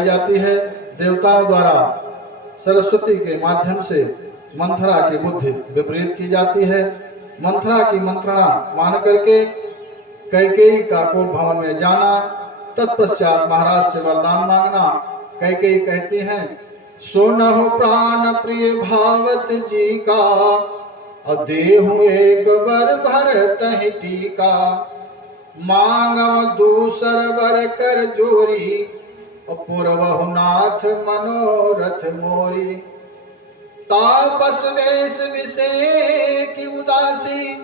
बुलाई जाती है। देवताओं द्वारा सरस्वती के माध्यम से मंथरा की बुद्धि विपरीत की जाती है। मंथरा की मंत्रणा मान करके कैकेयी का कोप भवन में जाना, तत्पश्चात महाराज से वरदान मांगना। कैकेयी कहती हैं, सुनहु प्राण प्रिय भावत जी का, देहु एक वर भरतहि टीका, मांगव दूसर वर कर जोरी, पूर्वहु नाथ मनोरथ मोरी। तापस वेश विषय की उदासी,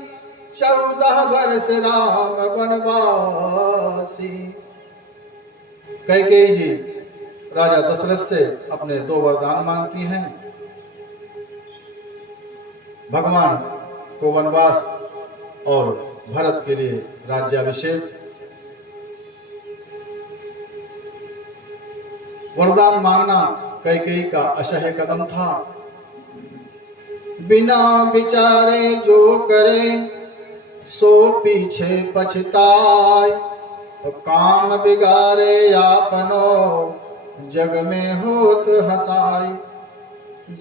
14 वर्ष राम वनवासी। कैकेयी जी राजा दशरथ से अपने 2 वरदान मांगती हैं, भगवान को वनवास और भरत के लिए राज्याभिषेक। वरदान मांगना कैकेयी का असह्य कदम था। बिना विचारे जो करे, सो पीछे पछताय, काम बिगारे आपनो, जग में होत हसाय।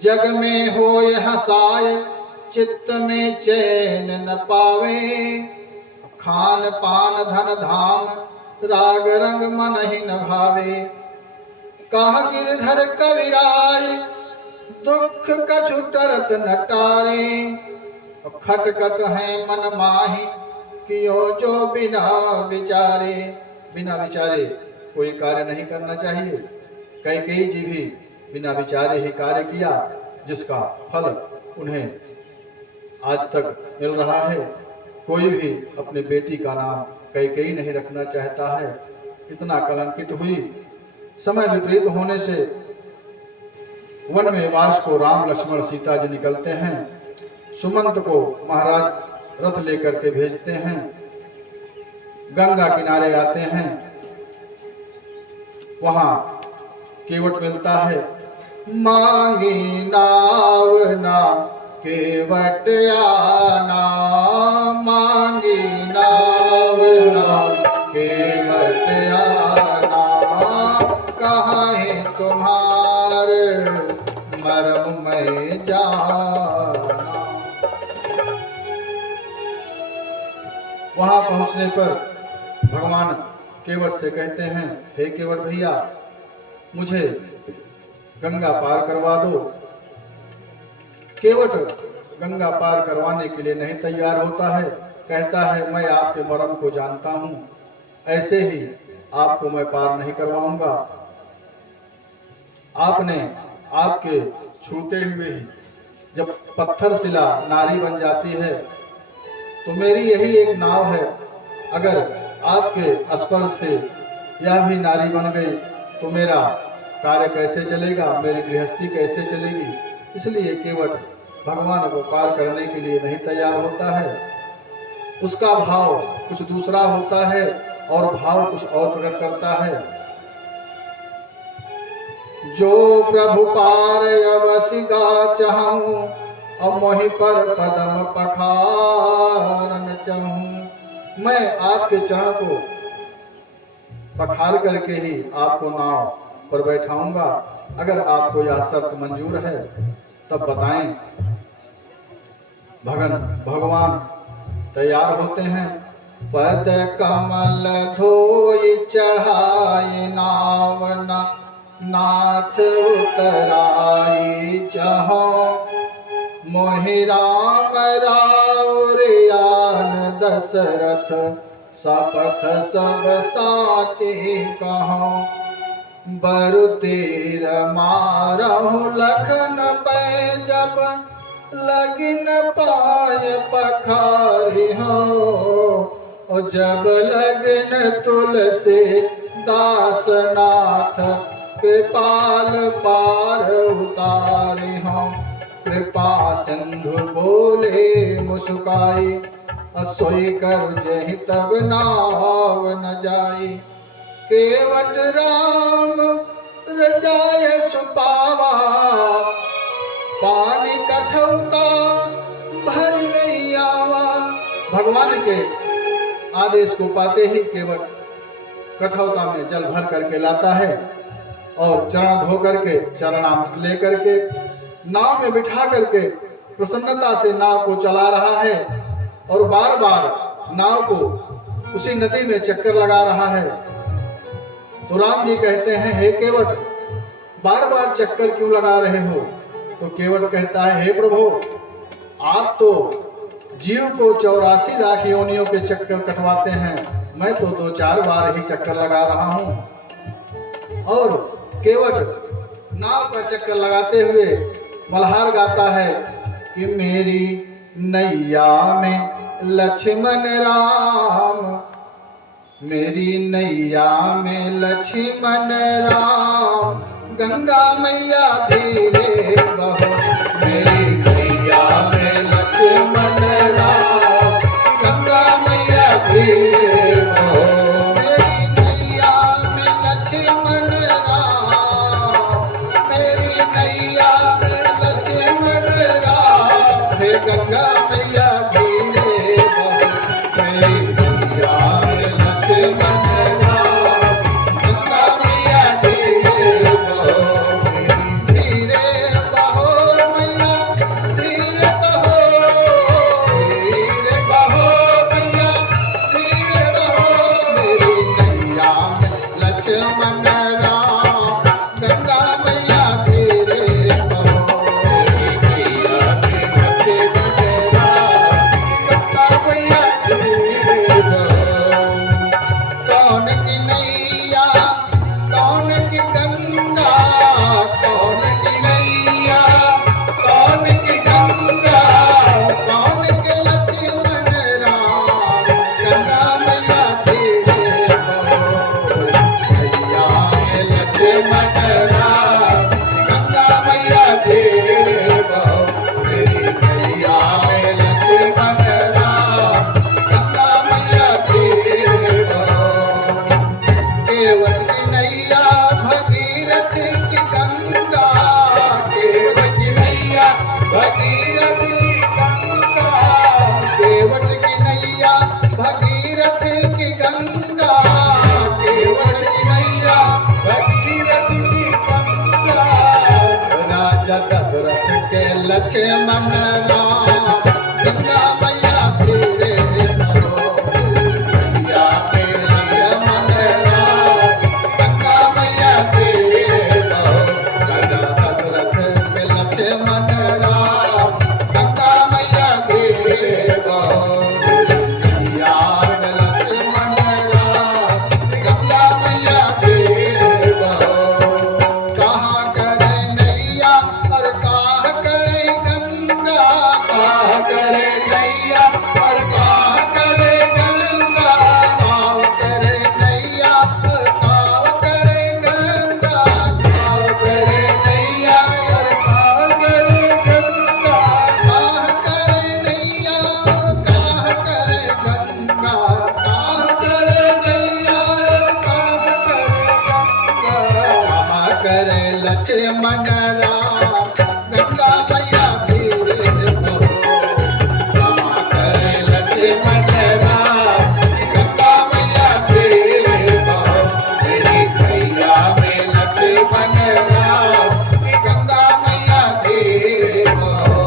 जग में होय हसाय, चित्त में चैन न पावे, खान पान धन धाम, राग रंग मन ही न भावे। कहा गिरधर कविराय, दुख कछु टरत न टारे, खटकत है मन माही, कियो जो बिना विचारे। बिना विचारे कोई कार्य नहीं करना चाहिए। कैकेयी जी भी बिना विचारे ही कार्य किया, जिसका फल उन्हें आज तक मिल रहा है। कोई भी अपने बेटी का नाम कैकेयी नहीं रखना चाहता है, इतना कलंकित हुई। समय विपरीत होने से वन में वास को राम लक्ष्मण सीता जी निकलते हैं। सुमंत को महाराज रथ लेकर के भेजते हैं, गंगा किनारे आते हैं। वहां केवट मिलता है, मांगी नाव ना केवट आना, मांगी नाव ना केवट आना, कहाँ है तुम्हारे मरम में जाना। वहां पहुंचने पर भगवान केवट से कहते हैं, हे केवट भैया, मुझे गंगा पार करवा दो। केवट गंगा पार करवाने के लिए नहीं तैयार होता है, कहता है मैं आपके मरम को जानता हूं, ऐसे ही आपको मैं पार नहीं करवाऊंगा। आपने आपके छूते हुए ही जब पत्थर शिला नारी बन जाती है, तो मेरी यही एक नाव है, अगर आपके स्पर्श से यह भी नारी बन गई तो मेरा कार्य कैसे चलेगा, मेरी गृहस्थी कैसे चलेगी। इसलिए केवट भगवान को पार करने के लिए नहीं तैयार होता है। उसका भाव कुछ दूसरा होता है और भाव कुछ और प्रकट करता है। जो प्रभु पार अवसिगा चाहूं, अब मोहि पर पदम पखारन चाहूं। मैं आपके चरण को पखार करके ही आपको नाव पर बैठाऊंगा। अगर आपको यह शर्त मंजूर है तब बताएं। भगवान तैयार होते हैं। पद कमल धोई चढ़ाए नावना, नाथ उतराई चहो, मोहि राम राउरियान दशरथ, सपथ सब साचे कहो। बरु तीर मारहु लखन पै, जब लगिन पाय पखारी हो, और जब लगिन तुलसी दासनाथ, कृपाल पार उतारे हो। कृपा सिंधु बोले मुस्काई, असोई कर जहि तब नाव न जाई। केवट राम रजाय सुपावा, पानी कठौता भर नहीं आवा। भगवान के आदेश को पाते ही केवट कठौता में जल भर करके लाता है और चरण धो करके चरणामृत ले करके नाव में बिठा करके प्रसन्नता से नाव को चला रहा है और बार बार नाव को उसी नदी में चक्कर लगा रहा है। तो राम जी कहते हैं, हे केवट, बार बार चक्कर क्यों लगा रहे हो? तो केवट कहता है, हे प्रभु, आप तो जीव को 84 लाख योनियों के चक्कर कटवाते हैं, मैं तो 2-4 बार ही चक्कर लगा रहा हूं। और केवट नाव का चक्कर लगाते हुए मल्हार गाता है कि मेरी नैया में लक्ष्मण राम, मेरी नैया में लक्ष्मण राम, गंगा मैया धीरे बहो, मेरी नैया में लक्ष्मण राम, गंगा मैया धीरे बहो, मेरी नैया में लक्ष्मण राम, मेरी नैया में लक्ष्मण राम, हे गंगा मैया धीरे बहो, मेरी नैया में लक्ष्मण राम, गंगा मैया धीरे बहो, धीरे बहो मैया धीरे बहो, धीरे बहो मैया धीरे बहो, मेरी नैया में लक्ष्मण राम, गंगा मैया धीरे बहो, मेरी नैया में लक्ष्मण राम, गंगा मैया धीरे बहो। कौन की नैया कौन की गंगा, कौन की नैया कौन की गंगा, कौन के लक्ष्मण राम, गंगा मैया धीरे बहो, नैया में लक्ष्मण राम, गंगा मैया धीरे बहो, मेरी नैया में लक्ष्मण राम, गंगा मैया धीरे बहो। केवट की नैया भगीरथ की गंगा, केवट की नैया भगीरथ की गंगा, केवट की नैया भगीरथ की गंगा, केवट की नैया भगीरथ की गंगा, राजा दशरथ के लक्ष्मण राम, गंगा मैया धीरे बहो, नैया में लक्ष्मण राम, गंगा मैया धीरे बहो, राजा दशरथ के लक्ष्मण राम, गंगा मैया धीरे बहो, नैया में लक्ष्मण राम, गंगा मैया धीरे बहो। कहाँ करे नैया और कहाँ करे गंगा, कहाँ करे नैया और कहाँ करे गंगा, कहाँ करे नैया और कहाँ करे गंगा, कहाँ करे नैया और कहाँ करे गंगा, कहाँ करे नैया और कहाँ करे गंगा, कहाँ करे नैया और कहाँ करे गंगा, कहाँ करे लक्ष्मण राम, गंगा मैया धीरे बहो, कहाँ करे लक्ष्मण राम, गंगा मैया धीरे बहो, मेरी नैया में लक्ष्मण राम, गंगा मैया धीरे बहो।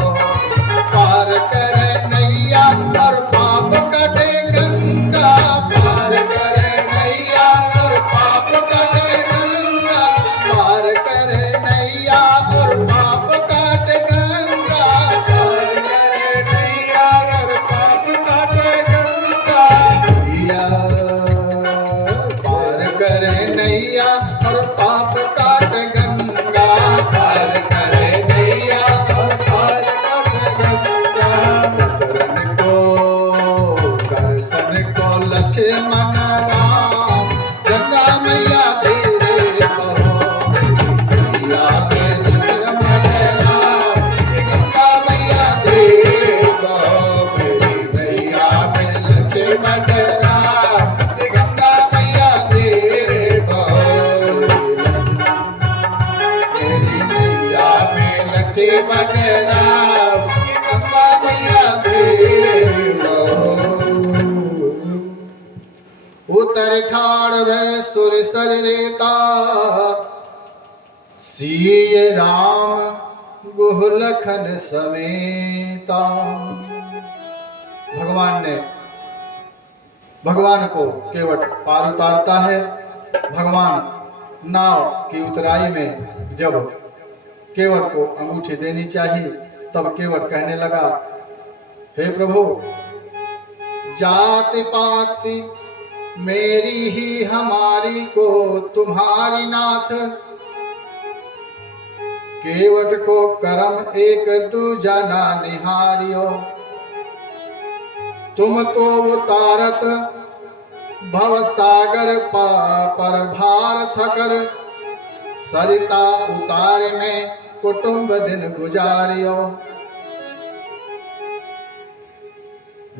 पार करे नैया और पाप कटे गंगा, पार करे नैया और पाप कटे गंगा, पार करे नैया और पाप काटे गंगा, पार करे नैया और पाप काटे गंगा, नैया पार करे नैया और पाप काट गंगा, पार करे नैया और पार काट गंगा, दर्शन को लक्ष्मण राम, गंगा मैया धीरे बहो, नैया में लक्ष्मण राम, गंगा मैया धीरे बहो, मेरी नैया में लक्ष्मण राम, गंगा मैया धीरे बहो, मेरी नैया में लक्ष्मण राम, गंगा मैया धीरे बहो। उतर ठाड़ वे सुर सर रेता, सीय राम गुहलखन समेता। भगवान को केवट पार उतारता है। भगवान नाव की उतराई में जब केवट को अंगूठी देनी चाहिए, तब केवट कहने लगा, हे प्रभु, जाति पाति मेरी ही हमारी को तुम्हारी नाथ। केवट को करम एक दूजा ना निहारियो। तुम तो उतारत भव सागर पर भार थकर। सरिता उतार में कुटुंब दिन गुजारियो।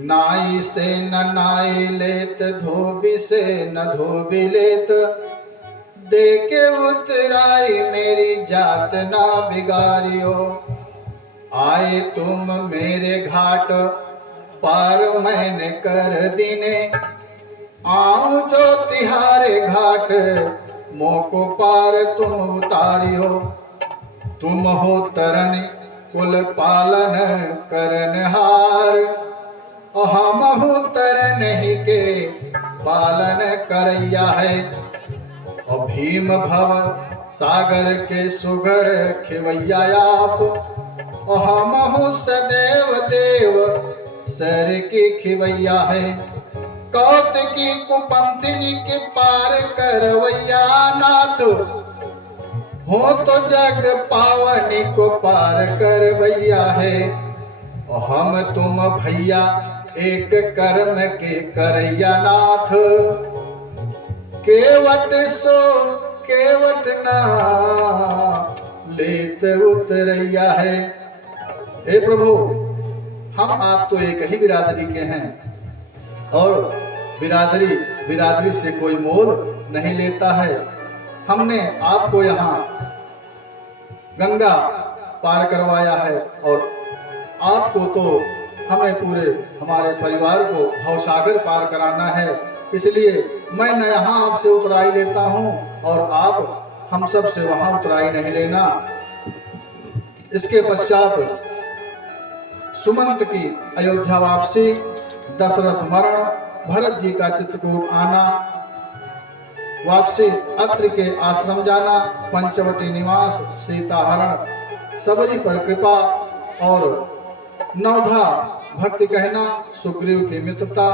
नाई से न नाई लेत, धोबी से न धोबी लेत। देके उतराई मेरी जात ना बिगारियो। आए तुम मेरे घाट पार मैंने कर दीने। आऊं जो तिहारे घाट मोको पार तुम उतारियो। तुम हो तरन कुल पालन करनहार। हम हो तरन ही के पालन करैया है। और भीम भव सागर के सुगढ़ खिवैया आप। और हम हो सदैव देव सर की खिवैया है। कौत की कुपंथिनी के पार करवैया नाथ। हो तो जग पावनी को पार करवैया है। और हम तुम भैया एक कर्म के करैया नाथ। केवट सो केवट ना लेत उतरैया है। हे प्रभु, हम आप तो एक ही बिरादरी के हैं और बिरादरी से कोई मोल नहीं लेता है। हमने आपको यहाँ गंगा पार करवाया है और आपको तो हमें पूरे हमारे परिवार को भवसागर पार कराना है। इसलिए मैं न यहाँ आपसे उतराई लेता हूँ और आप हम सब से वहाँ उतराई नहीं लेना। इसके पश्चात सुमंत की अयोध्या वापसी, दशरथ मरण, भरत जी का चित्रकूट आना, वापसी, अत्रि के आश्रम जाना, पंचवटी निवास, सीता हरण, सबरी पर कृपा और नवधा भक्ति कहना, सुग्रीव की मित्रता,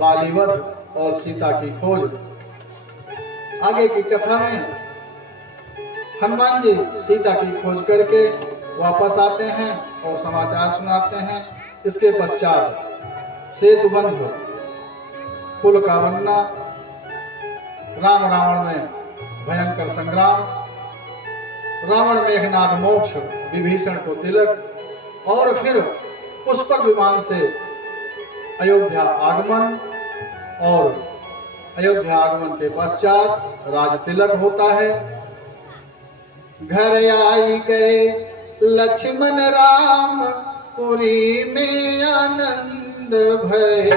बालीवध और सीता की खोज। आगे की कथा में हनुमान जी सीता की खोज करके वापस आते हैं और समाचार सुनाते हैं। इसके पश्चात सेतु बंध, पुल का बनना, राम रावण में भयंकर संग्राम, रावण मेघनाद मोक्ष, विभीषण को तिलक और फिर पुष्पक विमान से अयोध्या आगमन और अयोध्या आगमन के पश्चात राज तिलक होता है। घर आई गए लक्ष्मण राम, पुरी में आनंद भय।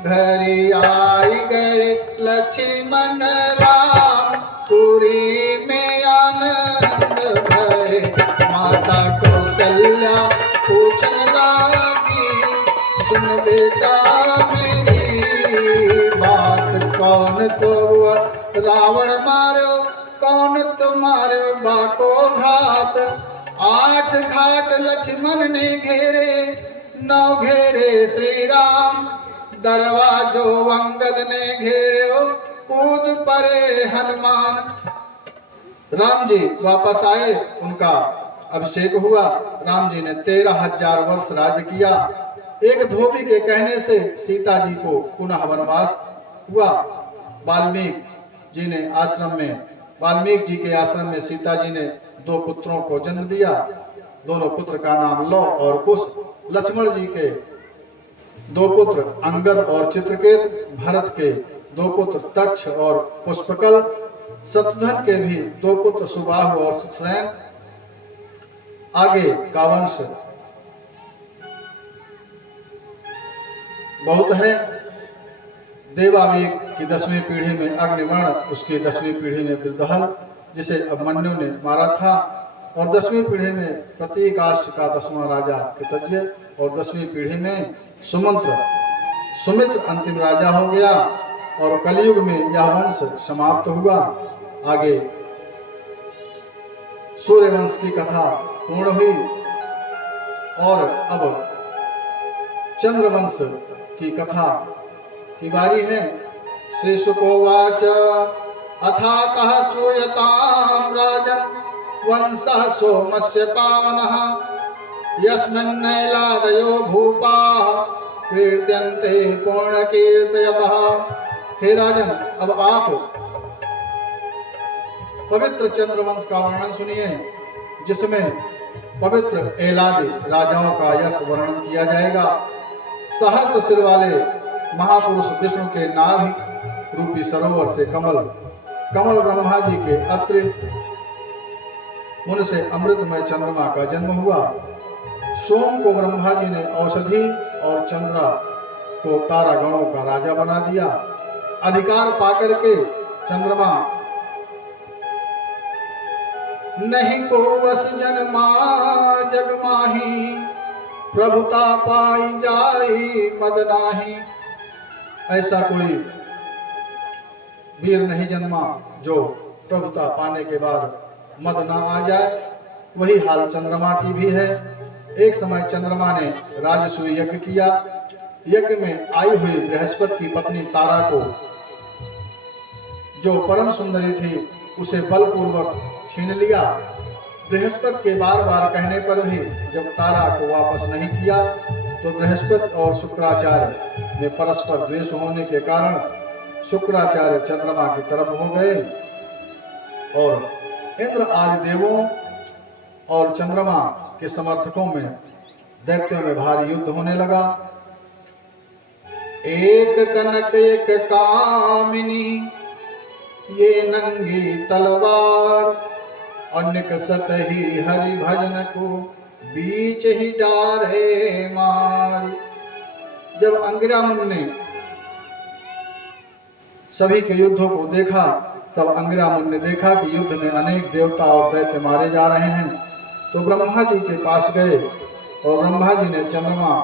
घर आई गए लक्ष्मण राम, पुरी में आनंद भय। माता कौशल्या पूछन लागी, सुन बेटा मेरी बात। कौन तो रावण मारो, कौन तुम्हारे बाको घात। 8 घाट लक्ष्मण ने घेरे, 9 घेरे श्री राम। दरवाजो अंगद ने घेरे, कूद परे हनुमान। राम जी वापस आए, उनका अभिषेक हुआ। राम जी ने 13,000 वर्ष राज्य किया। एक धोबी के कहने से सीता जी को पुनः वनवास हुआ। वाल्मीकि जी के आश्रम में सीता जी ने 2 पुत्रों को जन्म दिया। दोनों पुत्र का नाम लौ और कुश। लक्ष्मण जी के 2 पुत्र अंगद और चित्रकेत, भरत के 2 पुत्र तक्ष और पुष्पकल, शत्रुघ्न के भी 2 पुत्र सुबाहु और सुसैन। आगे का वंश बहुत है। देवावीक की 10वीं पीढ़ी में अग्निवर्ण, उसकी 10वीं पीढ़ी में वृद्धहल, जिसे अभिमन्यु ने मारा था, और 10वीं पीढ़ी में प्रतीकाश्य का 10वां राजा कृतज्ञ, और 10वीं पीढ़ी में सुमित्र अंतिम राजा हो गया, और कलयुग में यह वंश समाप्त हुआ। आगे सूर्यवंश की कथा पूर्ण हुई, और अब चंद्रवंश की कथा की बारी है। श्री शुकोवाच अथातः श्रूयतां राजन् वंशः सोमस्य पावनः यस्मिन्नैलादयो भूपाः कीर्त्यन्ते पूर्णकीर्तयतः। हे राजन, अब आप पवित्र चंद्रवंश का वर्णन सुनिए, जिसमें पवित्र एलादी राजाओं का यश वर्णन किया जाएगा। सहस्त्र सिर वाले महापुरुष विष्णु के नाभि रूपी सरोवर से कमल ब्रह्मा जी के अत्र उनसे अमृतमय चंद्रमा का जन्म हुआ। सोम को ब्रह्मा जी ने औषधि और चंद्रा को तारागणों का राजा बना दिया। अधिकार पाकर के चंद्रमा नहीं को वस जन्मा जग माही प्रभुता पाई जाई मद नाही। ऐसा कोई वीर नहीं जन्मा जो प्रभुता पाने के बाद मद ना आ जाए। वही हाल चंद्रमा की भी है। एक समय चंद्रमा ने राजसूय यज्ञ किया। यज्ञ में आई हुई बृहस्पति की पत्नी तारा को, जो परम सुंदरी थी, उसे बलपूर्वक छीन लिया। बृहस्पति के बार बार कहने पर भी जब तारा को वापस नहीं किया, तो बृहस्पति और शुक्राचार्य में परस्पर द्वेष होने के कारण शुक्राचार्य चंद्रमा की तरफ हो गए, और इंद्र आदि देवों और चंद्रमा के समर्थकों में दैत्यों में भारी युद्ध होने लगा। एक कनक एक कामिनी ये नंगी तलवार, और निकसत ही हरि भजन को बीच ही डारे मारी। जब अंगिरा मुनि ने सभी के युद्धों को देखा, तब अंगिरा मुनि ने देखा कि युद्ध में अनेक देवता और दैत्य मारे जा रहे हैं, तो ब्रह्मा जी के पास गए, और ब्रह्मा जी ने चंद्रमा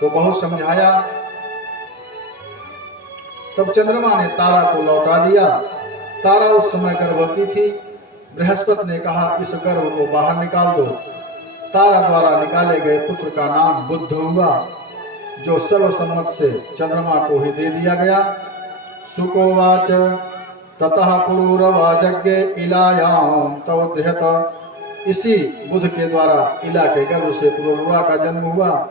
को बहुत समझाया। तब चंद्रमा ने तारा को लौटा दिया। तारा उस समय गर्भवती थी। बृहस्पति ने कहा, इस गर्भ को बाहर निकाल दो। तारा द्वारा निकाले गए पुत्र का नाम बुद्ध हुआ, जो सर्वसम्मत से चंद्रमा को ही दे दिया गया। शुकोवाच ततः पुरूरवाजज्ञे इलायां तवोदृहत। इसी बुध के द्वारा इला के गर्भ से पुरूरवा का जन्म हुआ।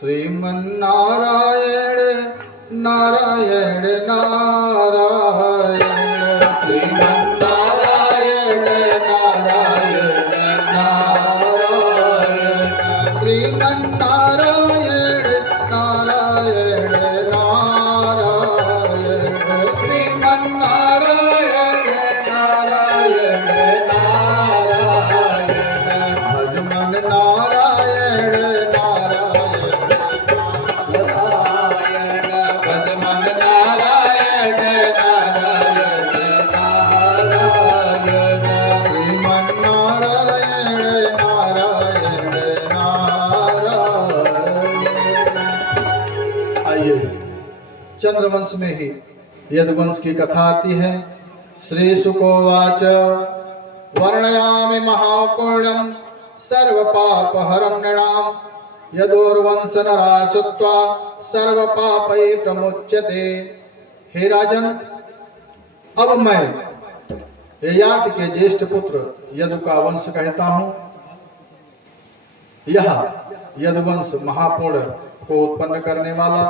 श्रीमन्नारायण नारायण नारायण, श्रीमन्नारायण नारायण नारायण, श्रीमन्नारायण नारायण नारायण, श्रीमन्नारायण नारायण नारायण, भजमन नारायण चंद्रवंश में ही यदुवंश की कथा आती है। श्री शुकोवाच वर्णयामि महापुण्यं सर्व पाप हरं नृणां यदोर्वंश नरासुत्वा सर्व पापै प्रमुच्यते। हे राजन, अब मैं ययाति के ज्येष्ठ पुत्र यदु का वंश कहता हूँ। यह यदुवंश महापुण्य को उत्पन्न करने वाला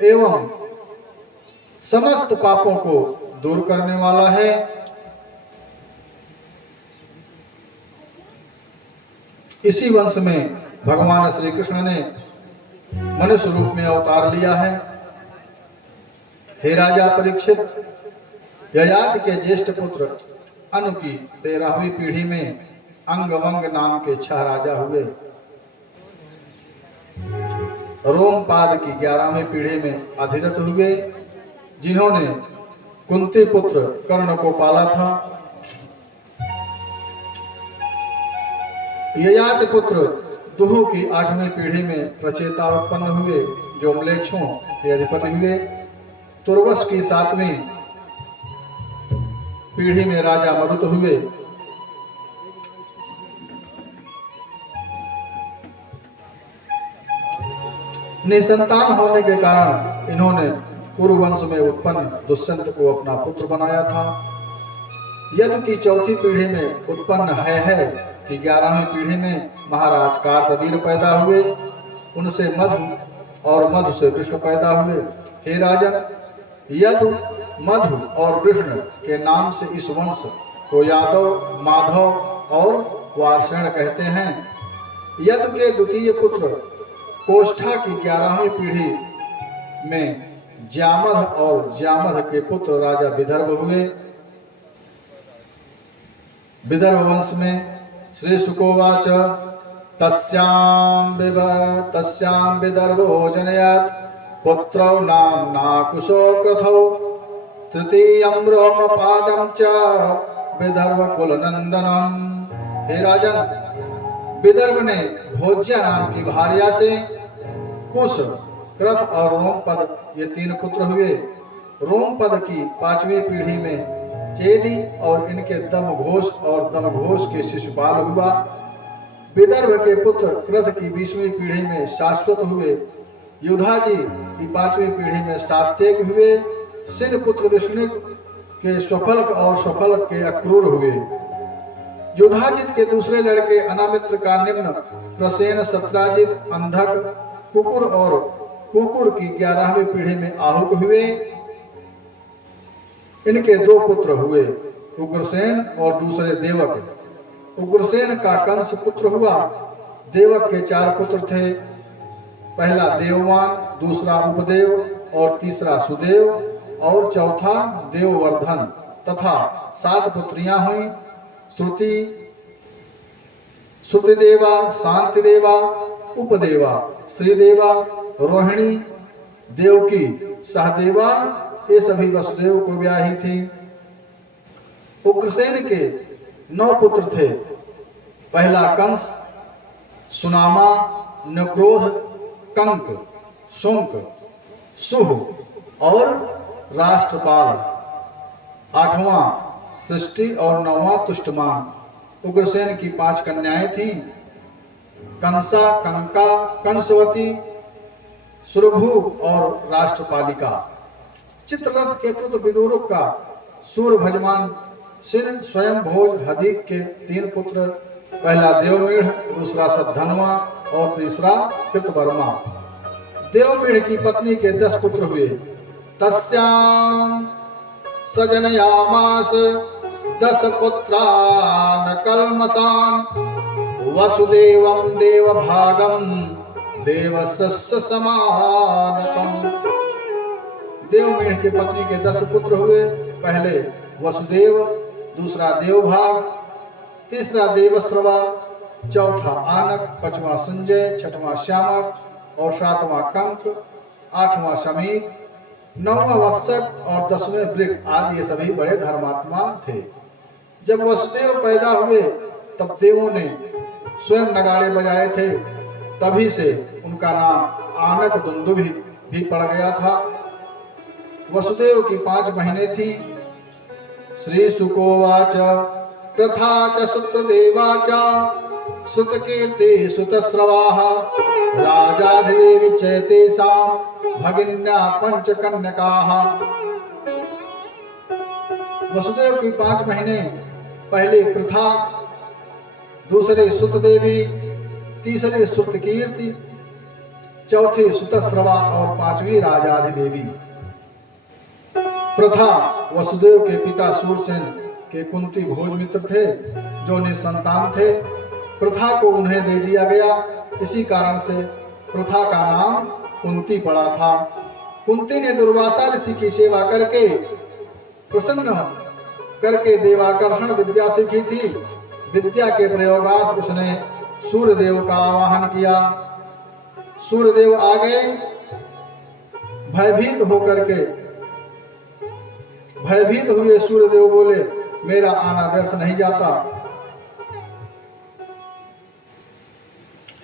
एवं समस्त पापों को दूर करने वाला है। इसी वंश में भगवान श्री कृष्ण ने मनुष्य रूप में अवतार लिया है। हे राजा परीक्षित, ययाति के ज्येष्ठ पुत्र अनु की 13वीं पीढ़ी में अंगवंग नाम के 6 राजा हुए। रोमपाद की 11वीं पीढ़ी में अधिरथ हुए, जिन्होंने कुंती पुत्र कर्ण को पाला था। ययाति पुत्र दुहु की 8वीं पीढ़ी में प्रचेता उत्पन्न हुए, जो म्लेच्छों के अधिपति हुए। तुर्वस की 7वीं पीढ़ी में राजा मरुत हुए। निसंतान होने के कारण इन्होंने कुरुवंश में उत्पन्न दुष्यंत को अपना पुत्र बनाया था। यदु की 4थी पीढ़ी में उत्पन्न है कि 11वीं पीढ़ी में महाराज कार्तवीर पैदा हुए। उनसे मधु और मधु से कृष्ण पैदा हुए। हे राजन, यदु, मधु और कृष्ण के नाम से इस वंश को यादव, माधव और वार्षण कहते हैं। यदु के द्वितीय पुत्र कोष्ठा की 11वीं पीढ़ी में ज्यामध और ज्यामध के पुत्र राजा विदर्भ हुए। विदर्भ वंश में श्री शुकोवाच तस्यां विदर्भो जनयत् पुत्रौ नाम्ना कुशो क्रथौ तृतीयं रोमपादं च विदर्भ कुलनंदनम। हे राजन, विदर्भ ने भोज्या नाम की भार्या से कुश, क्रथ और रोमपद ये 3 पुत्र हुए। रोमपद की 5वीं पीढ़ी में चेदी और इनके दमघोष और दमघोष के शिशुपाल हुआ। विदर्भ के पुत्र क्रथ की 20वीं पीढ़ी में शाश्वत हुए। युधाजी की 5वीं पीढ़ी में सात्यक हुए। सिन पुत्र विष्णु के स्वफल्क और स्वफल्क के अक्रूर हुए। युधाजित के दूसरे लड़के अनामित्र का निम्न प्रसेन, सत्राजित, अंधक, कुकुर और कुकुर की 11वीं पीढ़ी में आहुक हुए। इनके 2 पुत्र हुए, उग्रसेन और दूसरे देवक। उग्रसेन का कंस पुत्र हुआ। देवक के 4 पुत्र थे, पहला देववान, दूसरा उपदेव और तीसरा सुदेव और चौथा देववर्धन, तथा 7 पुत्रियां हुई, श्रुति, श्रुतिदेवा, शांतिदेवा, उपदेवा, श्रीदेवा, रोहिणी, देवकी, सहदेवा, ये सभी वसुदेव को ब्याही थी। उग्रसेन के 9 पुत्र थे, पहला कंस, सुनामा, नक्रोध, कंक, शुंक, सुह और राष्ट्रपाल। 8वां सृष्टि और 9वां तुष्टमान। उग्रसेन की 5 कन्याएं थीं, कंसा, कंका, कंसवती, सुरभु और राष्ट्रपालिका। चित्ररथ के पुत्र विदुरक का सूरभजमान सिर, स्वयं भोज, हदीक के 3 पुत्र, पहला देवमीढ़, दूसरा सद्धनवा और तीसरा कृतवर्मा। देवमीढ़ की पत्नी के 10 पुत्र हुए। तस्यां सजनयामास 10 पुत्रान् कल्मषान् वसुदेवं देवभागं देवस्य समानकम्। देवमीढ़ की पत्नी के 10 पुत्र हुए। पहले वसुदेव, दूसरा देवभाग, तीसरा देवश्रवा, चौथा आनक, 5वां संजय, 6वां श्यामक और 7वां कंक, 8वां शमीक, 9वां वत्सक और 10वें वृक आदि ये सभी बड़े धर्मात्मा थे। जब वसुदेव पैदा हुए तब देवों ने स्वयं नगाड़े बजाए थे, तभी से उनका नाम आनक दुंदुभि भी पड़ गया था। वसुदेव की 5 बहनें थी। श्री शुकोवाच प्रथा च सुत्रदेवा च सुतकीर्ति सुतस्रवाः राजाधिदेवी चैतेषां भगिन्या 5 कन्यकाः। वसुदेव की 5 बहनें, पहली प्रथा, दूसरी सुतदेवी, तीसरी सुतकीर्ति, चौथी सुतस्रवा और 5वीं राजाधिदेवी। प्रथा वसुदेव के पिता सूरसेन के कुंती भोज मित्र थे, जो निसंतान थे। प्रथा को उन्हें दे दिया गया, इसी कारण से प्रथा का नाम कुंती पड़ा था। कुंती ने दुर्वासा ऋषि की सेवा करके प्रसन्न करके देवाकर्षण विद्या सीखी थी। विद्या के प्रयोगार्थ उसने सूर्यदेव का आवाहन किया। सूर्यदेव आ गए। भयभीत हुए सूर्यदेव बोले, मेरा आना व्यर्थ नहीं जाता।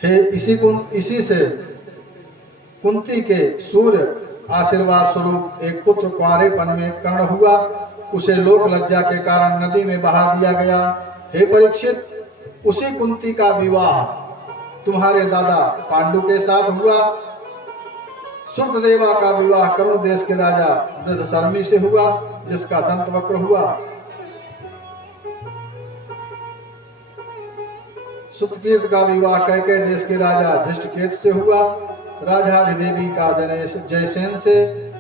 हे इसी से कुंती के सूर्य आशीर्वाद स्वरूप एक पुत्र कुंवारेपन में कर्ण हुआ। उसे लोक लज्जा के कारण नदी में बहा दिया गया। हे परीक्षित, उसी कुंती का विवाह तुम्हारे दादा पांडु के साथ हुआ। श्रुतदेवा का विवाह करुण देश के राजा वृद्धशर्मी से हुआ, जिसका दंत वक्र हुआ। सुतकीर्त का विवाह कैकेय देश के राजा धृष्टकेतु से हुआ। राजाधिदेवी का जयसेन से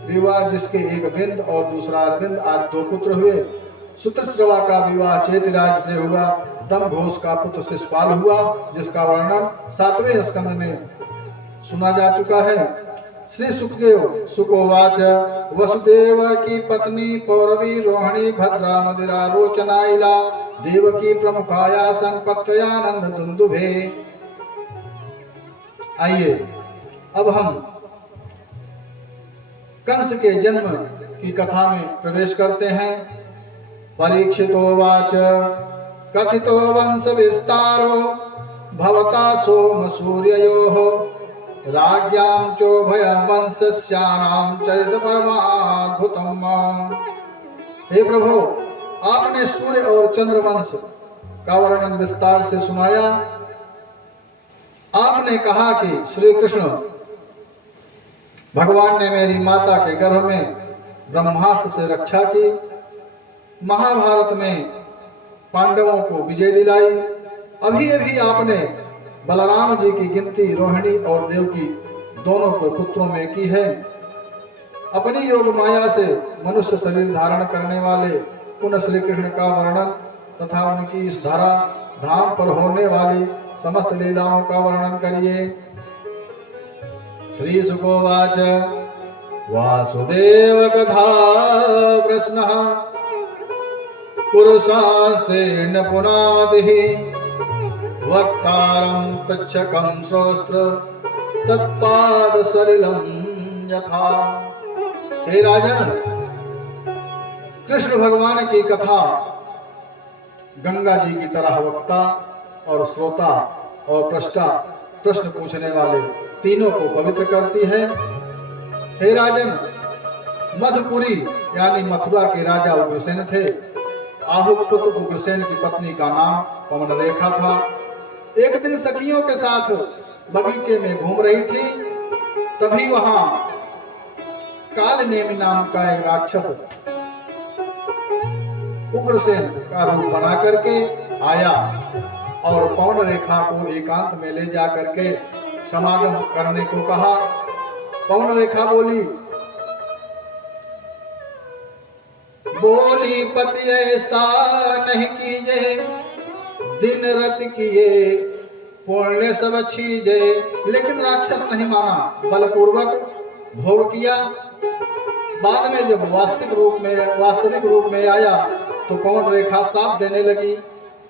विवाह, जिसके एक बिंद और दूसरा अरविंद आज 2 पुत्र हुए। सुतश्रवा का विवाह चेतिराज से हुआ। दमघोष का पुत्र शिशुपाल हुआ, जिसका वर्णन 7वें स्कंद में सुना जा चुका है। श्री सुखदेव सुकोवाच, वसुदेव की पत्नी पौरवी रोहिणी भद्रा मदिरा रोचनाइला देवकी प्रमुखाया संपत्तयानंद दुंदुभे। आइए अब हम कंस के जन्म की कथा में प्रवेश करते हैं। परीक्षितोवाच, कथितो वंश विस्तारो भवता सोम सूर्ययोः राज्ञां चोभयं वंशस्यानां चरित परमाद्भुतम्। हे प्रभु, आपने सूर्य और चंद्र वंश का वर्णन विस्तार से सुनाया। आपने कहा कि श्री कृष्ण भगवान ने मेरी माता के गर्भ में ब्रह्मास्त्र से रक्षा की, महाभारत में पांडवों को विजय दिलाई। अभी अभी आपने बलराम जी की गिनती रोहिणी और देवकी दोनों को पुत्रों में की है। अपनी योग माया से मनुष्य शरीर धारण करने वाले पुनः श्री कृष्ण का वर्णन तथा उनकी इस धरा धाम पर होने वाली समस्त लीलाओं का वर्णन करिए। श्री सुकोवाच, वासुदेव कथा प्रश्नः पुरुषास्तेन पुनादिः वक्तारं पृच्छकं श्रोत्र तत्पाद सलिलं यथा। हे राजन, कृष्ण भगवान की कथा गंगा जी की तरह वक्ता और श्रोता और प्रष्टा प्रश्न पूछने वाले तीनों को पवित्र करती है। हे राजन, मधुपुरी यानी मथुरा के राजा उग्रसेन थे। आहु पुत्र उग्रसेन की पत्नी का नाम पवनरेखा था। एक दिन सखियों के साथ बगीचे में घूम रही थी, तभी वहां कालनेमी नाम का एक राक्षस उग्रसेन का रूप बना करके आया और पवनरेखा को एकांत में ले जा करके समागम करने को कहा। पवनरेखा बोली, पति ऐसा नहीं कीजे, दिन रात किए पुण्य सब छीजे। लेकिन राक्षस नहीं माना, बलपूर्वक भोग किया। बाद में जब वास्तविक रूप में आया तो पवनरेखा साप देने लगी।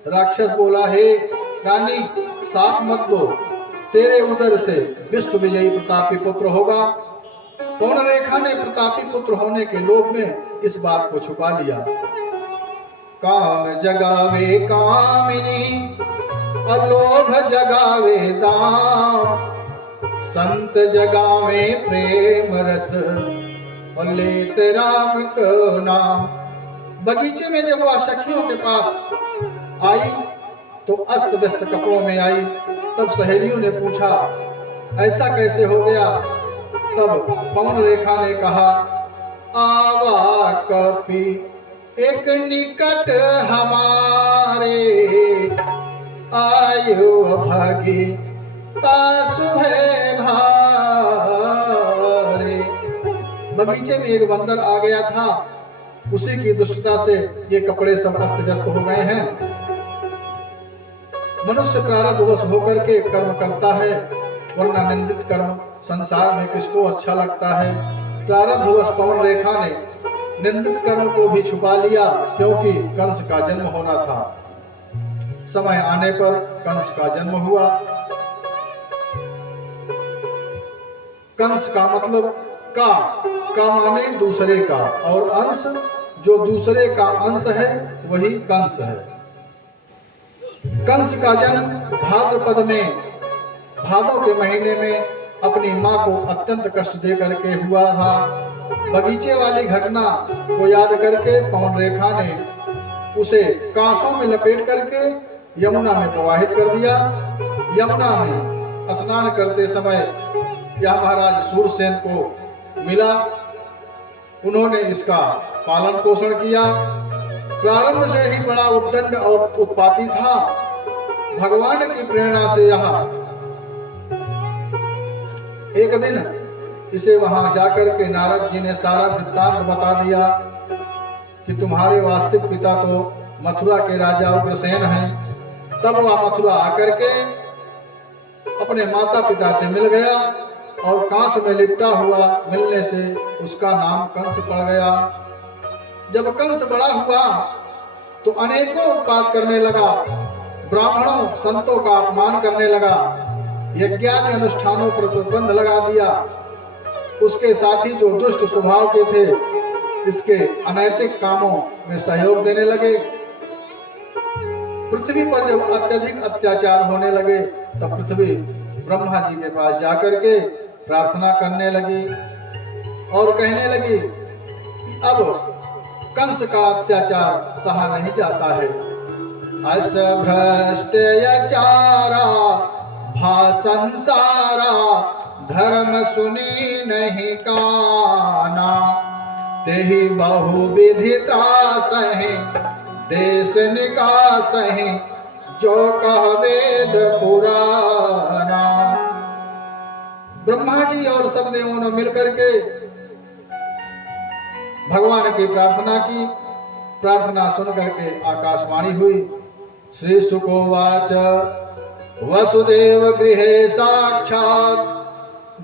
राक्षस बोला, हे रानी, साप मत दो, तेरे उदर से विश्व विजयी प्रतापी पुत्र होगा। पवनरेखा ने प्रतापी पुत्र होने के लोभ में इस बात को छुपा लिया। काम जगावे कामिनी, अलोभ जगावे दाम, संत जगावे प्रेम रस, और लेते राम को नाम। बगीचे में जब वह सखियों के पास आई तो अस्त व्यस्त कपड़ों में आई। तब सहेलियों ने पूछा, ऐसा कैसे हो गया? तब पवनरेखा ने कहा, आवा कपि एक निकट हमारे, आयु भागी सुबह भारे। बगीचे में एक बंदर आ गया था, उसी की दुष्टता से ये कपड़े सब अस्त व्यस्त हो गए हैं। मनुष्य प्रारब्धवश होकर के कर्म करता है, वरना निंदित कर्म संसार में किसको अच्छा लगता है। प्रारब्धवश पवनरेखा ने निंदित कर्म को भी छुपा लिया, क्योंकि कंस का जन्म होना था। समय आने पर कंस का जन्म हुआ। कंस का मतलब का माने दूसरे का, और अंश जो दूसरे का अंश है वही कंस है। कंस का जन्म भाद्रपद में, भादव के महीने में अपनी मां को अत्यंत कष्ट दे करके हुआ था। बगीचे वाली घटना को याद करके पवन रेखा ने उसे कांसों में लपेट करके यमुना में प्रवाहित कर दिया। यमुना में स्नान करते समय यह महाराज सूरसेन को मिला। उन्होंने इसका पालन पोषण किया। प्रारंभ से ही बड़ा उद्दंड और उत्पाती था। भगवान की प्रेरणा से यह एक दिन इसे वहां जाकर के नारद जी ने सारा वृत्तांत बता दिया कि तुम्हारे वास्तविक पिता तो मथुरा के राजा उग्रसेन हैं। तब वह मथुरा आकर के अपने माता पिता से मिल गया और कांस में लिपटा हुआ मिलने से उसका नाम कंस पड़ गया। जब कंस बड़ा हुआ तो अनेकों उत्पात करने लगा, ब्राह्मणों संतों का अपमान करने लगा, यज्ञादि अनुष्ठानों पर प्रतिबंध लगा दिया। उसके साथी जो दुष्ट स्वभाव के थे इसके अनैतिक कामों में सहयोग देने लगे। पृथ्वी पर जब अत्यधिक अत्याचार होने लगे तब पृथ्वी ब्रह्मा जी के पास जाकर के प्रार्थना करने लगी और कहने लगी अब कंस का अत्याचार सहा नहीं जाता है। अस भ्रष्ट यचारा भा संसारा धर्म सुनी नहीं काना। तेहि बहु विधि त्रास है देश निकास है जो कह वेद पुराना। ब्रह्मा जी और सब देवों ने मिलकर के भगवान की प्रार्थना की। प्रार्थना सुन करके आकाशवाणी हुई। श्री शुकोवाच वसुदेव गृहे साक्षात्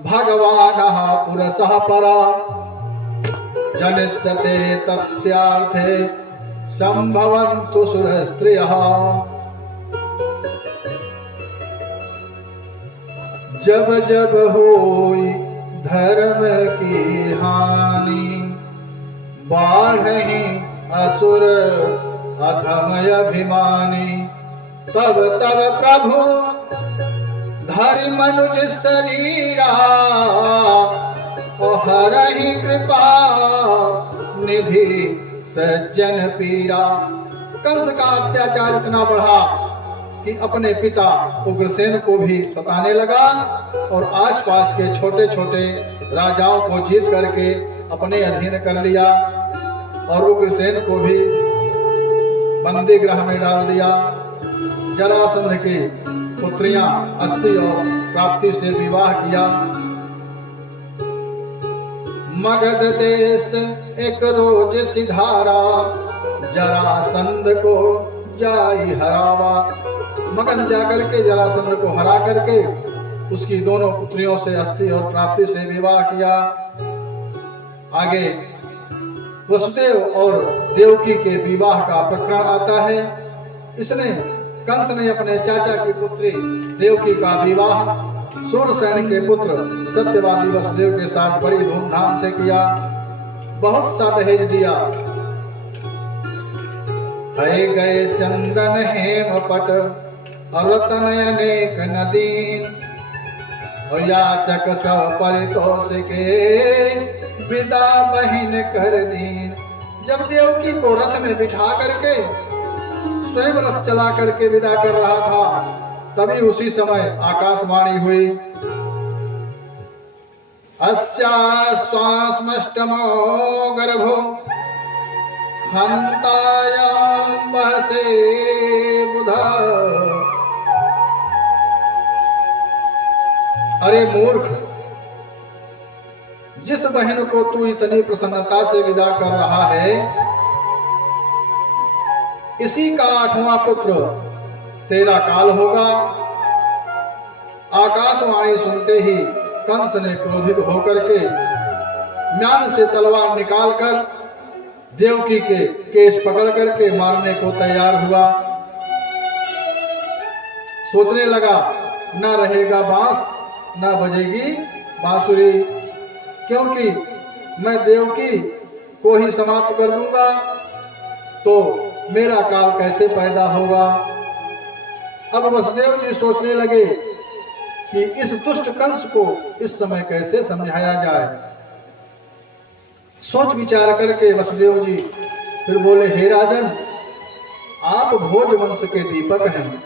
भगवानः पुरसः परा। जनिष्यते तत्यार्थे संभवन्तु सुरस्त्रियः। जब जब होई धर्म की हानि बाढ़हि असुर अधम अभिमानी। तब तब प्रभु धरि मनुज शरीरा हरहि कृपा निधि सज्जन पीरा। कंस का अत्याचार इतना बढ़ा कि अपने पिता उग्रसेन को भी सताने लगा और आसपास के छोटे छोटे राजाओं को जीत करके अपने अधीन कर लिया और उग्रसेन को भी बंदी गृह में डाल दिया। जरासंध की पुत्रियां अस्ति और प्राप्ति से विवाह किया। मगध देश एक रोज सिधारा जरासंध को जाई हरावा। मगध जाकर के जरासंध को हरा करके उसकी दोनों पुत्रियों से अस्ति और प्राप्ति से विवाह किया। आगे वसुदेव और देवकी के विवाह का प्रकरण आता है। इसने कंस ने अपने चाचा की पुत्री देवकी का विवाह सूरसेन के पुत्र सत्यवादी वसुदेव के साथ बड़ी धूमधाम से किया। बहुत सा दहेज दिया। है गए चंदन हेम पट और रतन अनेक नदीन। और याचक सब परितोष के विदा बहिन कर दीन। जब देवकी को रथ में बिठा करके स्वयं रथ चला करके विदा कर रहा था तभी उसी समय आकाशवाणी हुई। अस्याश्वासमष्टमो गर्भो हंतायां वहसे बुधा। अरे मूर्ख, जिस बहन को तू इतनी प्रसन्नता से विदा कर रहा है इसी का 8वां पुत्र तेरा काल होगा। आकाशवाणी सुनते ही कंस ने क्रोधित होकर के म्यान से तलवार निकालकर देवकी के केश पकड़ करके मारने को तैयार हुआ। सोचने लगा न रहेगा बांस न बजेगी बांसुरी, क्योंकि मैं देवकी को ही समाप्त कर दूंगा तो मेरा काल कैसे पैदा होगा। अब वसुदेव जी सोचने लगे कि इस दुष्ट कंस को इस समय कैसे समझाया जाए। सोच विचार करके वसुदेव जी फिर बोले, हे राजन, आप भोज वंश के दीपक हैं,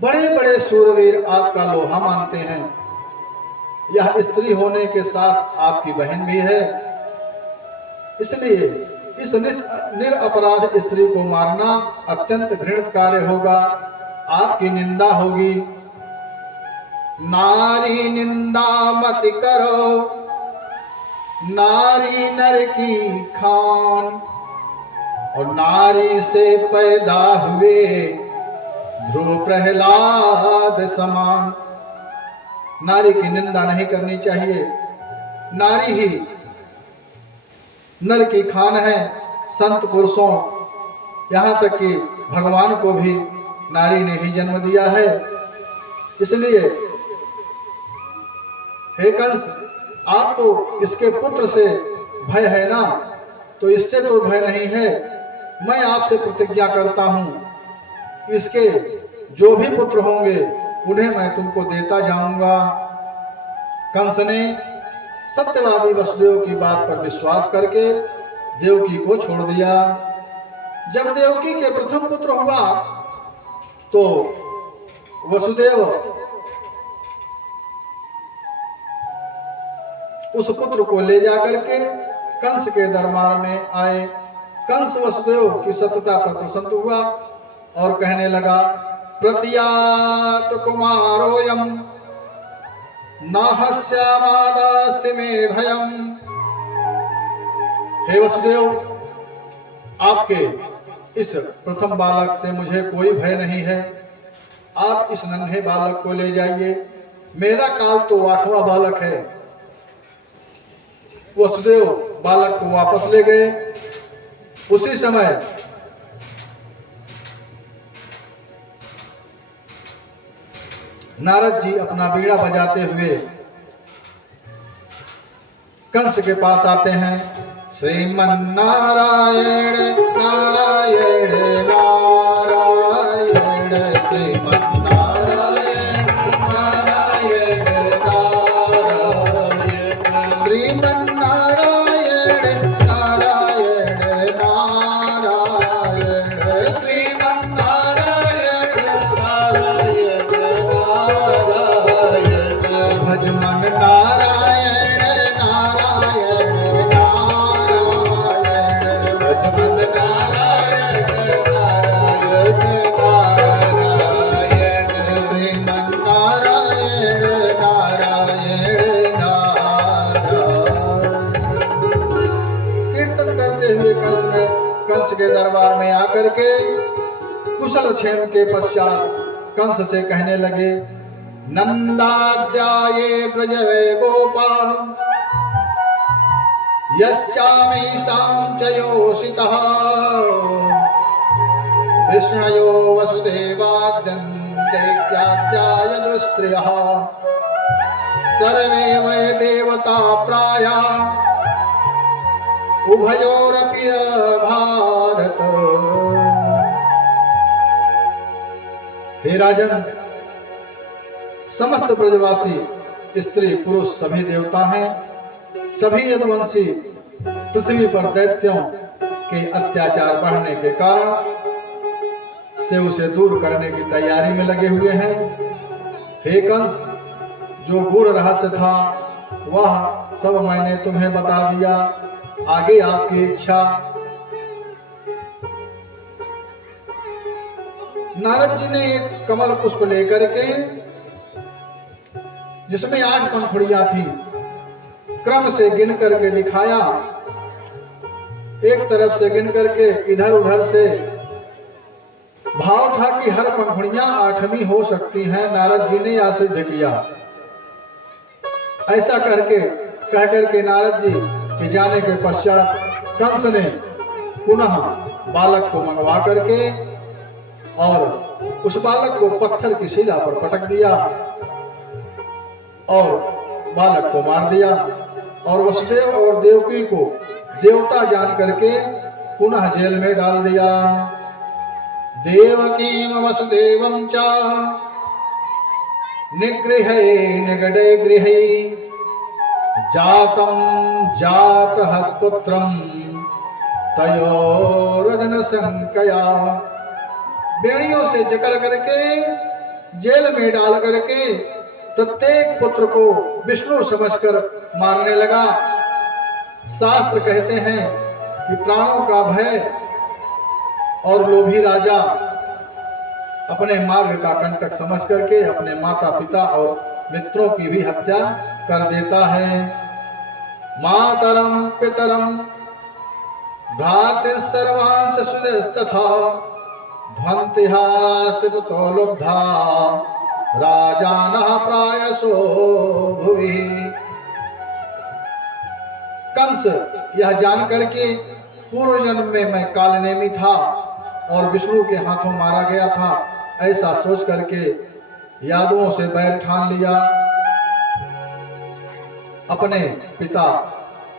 बड़े बड़े सूरवीर आपका लोहा मानते हैं। यह स्त्री होने के साथ आपकी बहन भी है, इसलिए इस निरपराध स्त्री को मारना अत्यंत घृणित कार्य होगा, आपकी निंदा होगी। नारी निंदा मत करो, नारी नर की खान, और नारी से पैदा हुए ध्रुव प्रहलाद समान। नारी की निंदा नहीं करनी चाहिए, नारी ही नर की खान है। संत पुरुषों, यहाँ तक कि भगवान को भी नारी ने ही जन्म दिया है। इसलिए हे कंस, आपको इसके पुत्र से भय है ना? तो इससे तो भय नहीं है। मैं आपसे प्रतिज्ञा करता हूं, इसके जो भी पुत्र होंगे उन्हें मैं तुमको देता जाऊंगा। कंस ने सत्यवादी वसुदेव की बात पर विश्वास करके देवकी को छोड़ दिया। जब देवकी के प्रथम पुत्र हुआ तो वसुदेव उस पुत्र को ले जाकर के कंस के दरबार में आए। कंस वसुदेव की सत्यता पर प्रसन्न हुआ और कहने लगा, प्रत्यात कुमारोयम नाहस्यामादास्ति में भयम। हे वसुदेव, आपके इस प्रथम बालक से मुझे कोई भय नहीं है। आप इस नन्हे बालक को ले जाइए, मेरा काल तो 8वां बालक है। वसुदेव बालक को वापस ले गए। उसी समय नारद जी अपना बीड़ा बजाते हुए कंस के पास आते हैं। श्रीमन्नारायण नारायण नारायण, श्रीमन्नारायण नारायण नारायण, श्रीमन्नारायण नारायण नारायण, श्रीमन्नारायण नारायण नारायण, भजमन नारायण नारायण नारायण, भजमन नारायण नारायण नारायण, श्रीमन्नारायण नारायण नारायण। कीर्तन करते हुए कंस के दरबार में आकर के कुशल क्षेम के पश्चात कंस से कहने लगे, नंदाद्याये ब्रजवे गोपा यश्चामीशां च योषितः, कृष्णयो वसुदेवाद्यन्तेत्याद्याय दुस्त्रियः, सर्वे वै देवता प्राया उभयोरपि भारत। हे राजन, समस्त ब्रजवासी स्त्री पुरुष सभी देवता हैं। सभी यदुवंशी पृथ्वी पर दैत्यों के अत्याचार बढ़ने के कारण से उसे दूर करने की तैयारी में लगे हुए हैं। हे कंस, जो गूढ़ रहस्य था वह सब मैंने तुम्हें बता दिया। आगे आपकी इच्छा। नारद जी ने एक कमल पुष्प लेकर के जिसमें 8 पंखुड़ियां थी क्रम से गिन करके दिखाया। एक तरफ से गिन करके इधर उधर से भाव था कि हर पंखुड़ियां 8वीं हो सकती हैं। नारद जी ने यह सिद्ध किया। ऐसा कह करके नारद जी के जाने के पश्चात कंस ने पुनः बालक को मंगवा करके और उस बालक को पत्थर की शिला पर पटक दिया और बालक को मार दिया और वसुदेव और देवकी को देवता जान करके पुनः जेल में डाल दिया। देवकीम वसुदेवं च निगृहे निगडे गृहे जातम जातः पुत्रम तयोरजन संकया। बेड़ियों से जकड़ करके जेल में डाल करके प्रत्येक पुत्र को विष्णु समझकर मारने लगा। शास्त्र कहते हैं कि प्राणों का भय और लोभी राजा अपने मार्ग का कंटक समझ करके अपने माता पिता और मित्रों की भी हत्या कर देता है। मातरम पितरम भ्रातृ सर्वांश सुदस्तथा ध्वंतिहास्तिपुतो लुब्धा राजानः प्रायसो भुवि। कंस यह जान करके पूर्व जन्म में मैं कालनेमी था और विष्णु के हाथों मारा गया था, ऐसा सोच करके यादवों से बैर ठान लिया। अपने पिता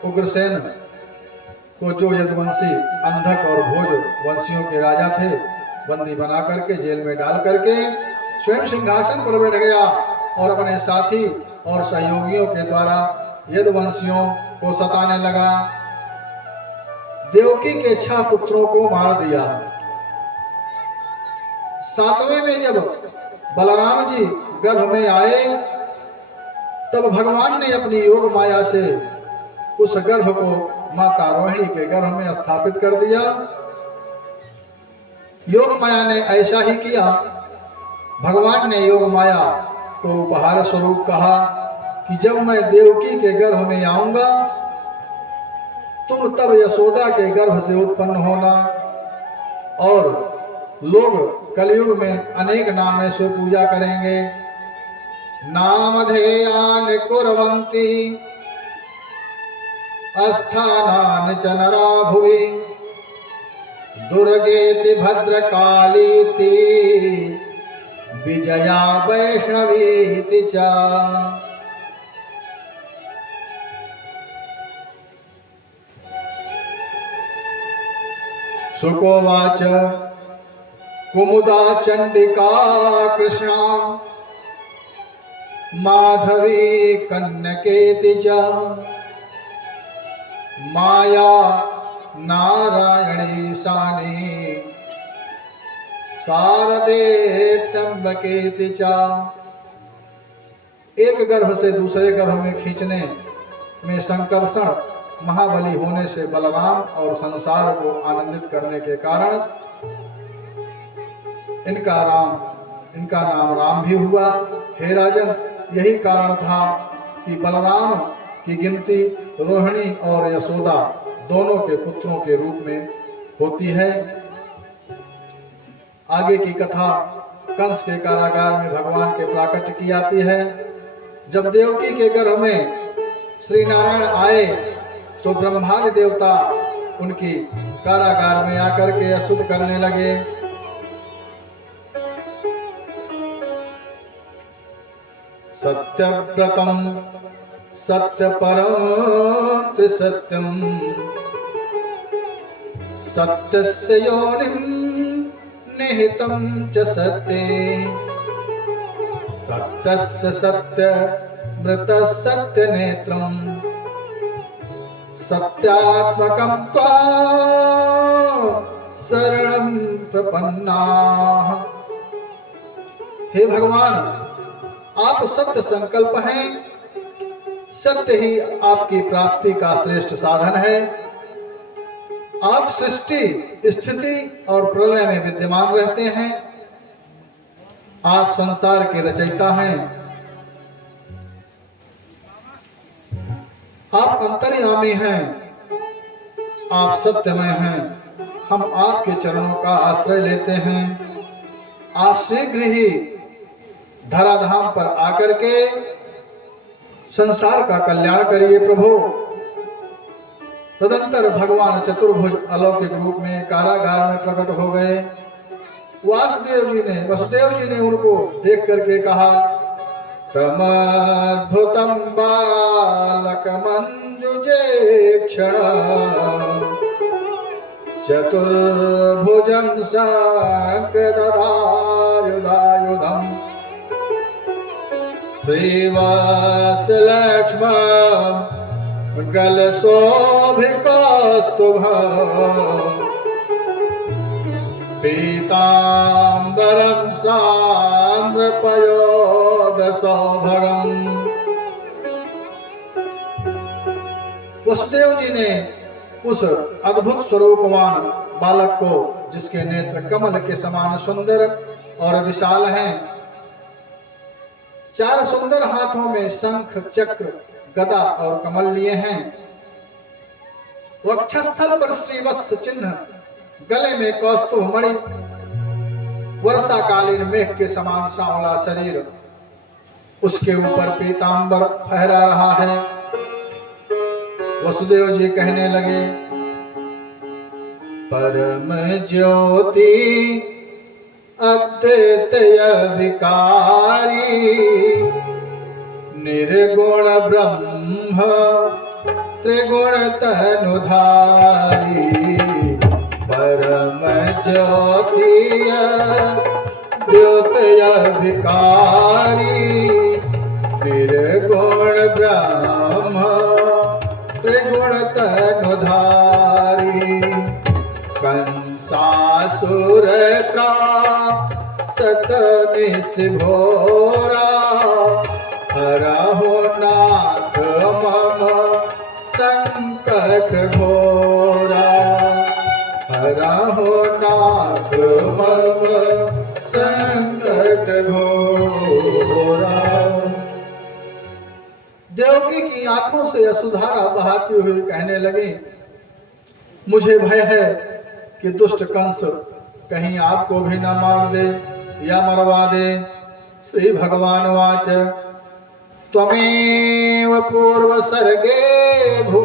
उग्रसेन को, जो यदुवंशी अंधक और भोज वंशियों के राजा थे, बंदी बना करके जेल में डाल करके स्वयं सिंहासन पर बैठ गया और अपने साथी और सहयोगियों के द्वारा यदुवंशियों को सताने लगा। देवकी के 6 पुत्रों को मार दिया। 7वें में जब बलराम जी गर्भ में आए तब भगवान ने अपनी योग माया से उस गर्भ को माता रोहिणी के गर्भ में स्थापित कर दिया। योग माया ने ऐसा ही किया। भगवान ने योग माया को उपहार स्वरूप कहा कि जब मैं देवकी के गर्भ में आऊंगा तुम तब यशोदा के गर्भ से उत्पन्न होना और लोग कलयुग में अनेक नाम से पूजा करेंगे। नामधेयान कुर्वन्ति अस्थानान च नरा भुवि दुर्गेति भद्रकालीति विजया वैष्णवीति च। शुकोवाच कुमुदा चंडिका कृष्णा माधवी कन्यकेति च माया नारायणी सानी शारदे त्र्यंबकेति च। एक गर्भ से दूसरे गर्भ में खींचने में संकर्षण महाबली होने से बलराम और संसार को आनंदित करने के कारण इनका नाम राम भी हुआ। हे राजन, यही कारण था कि बलराम की गिनती रोहिणी और यशोदा दोनों के पुत्रों के रूप में होती है। आगे की कथा कंस के कारागार में भगवान के प्राकट्य की आती है। जब देवकी के गर्भ में श्री नारायण आए तो ब्रह्मादि देवता उनकी कारागार में आकर के स्तुति करने लगे। सत्यव्रतम सत्यपरम त्रिसत्यम सत्यस्य योनिं निहितं च सत्ये सत्यस्य सत्यमृतः सत्यनेत्रम् सत्यात्मकं त्वां शरणं प्रपन्नाः। हे भगवान, आप सत्य संकल्प हैं। सत्य ही आपकी प्राप्ति का श्रेष्ठ साधन है। आप सृष्टि, स्थिति और प्रलय में विद्यमान रहते हैं। आप संसार के रचयिता हैं। आप अंतर्यामी हैं। आप सत्यमय हैं। हम आपके चरणों का आश्रय लेते हैं। आप शीघ्र ही धराधाम पर आकर के संसार का कल्याण करिए प्रभु। तदंतर भगवान चतुर्भुज अलौकिक रूप में कारागार में प्रकट हो गए। वसुदेव जी ने उनको देख करके कहा तमद्भुतं बालकमञ्जुजे क्षण चतुर्भुजं शङ्खदधायुधायुधम् श्रीवत्सलक्ष्मं गलशोभिकौस्तुभम् पीताम्बरं सान्द्रपयोदसौभगम्। वसुदेव जी ने उस अद्भुत स्वरूपवान बालक को, जिसके नेत्र कमल के समान सुंदर और विशाल हैं, 4 सुंदर हाथों में शंख चक्र गदा और कमल लिए हैं, वक्षस्थल पर श्रीवत्स चिन्ह, गले में कौस्तुभ मणि, वर्षाकालीन मेघ के समान सांवला शरीर, उसके ऊपर पीतांबर फहरा रहा है। वसुदेव जी कहने लगे, परम ज्योति अद्वितीय विकारी निर्गुण ब्रह्म त्रिगुण तनुधारी परम ज्योति अद्वितीय विकारी निर्गुण ब्रह्म त्रिगुण तनुधारी कंसासुर सतनिस्भोरा हरहु नाथ मम संकट घोरा हरहु नाथ मम संकट घोरा। देवकी की आंखों से अश्रुधारा बहाती हुई कहने लगी, मुझे भय है कि दुष्ट कंस कहीं आपको भी न मार दे या मरवा दे। श्री भगवान वाच, त्वमेव पूर्व सर्गे भू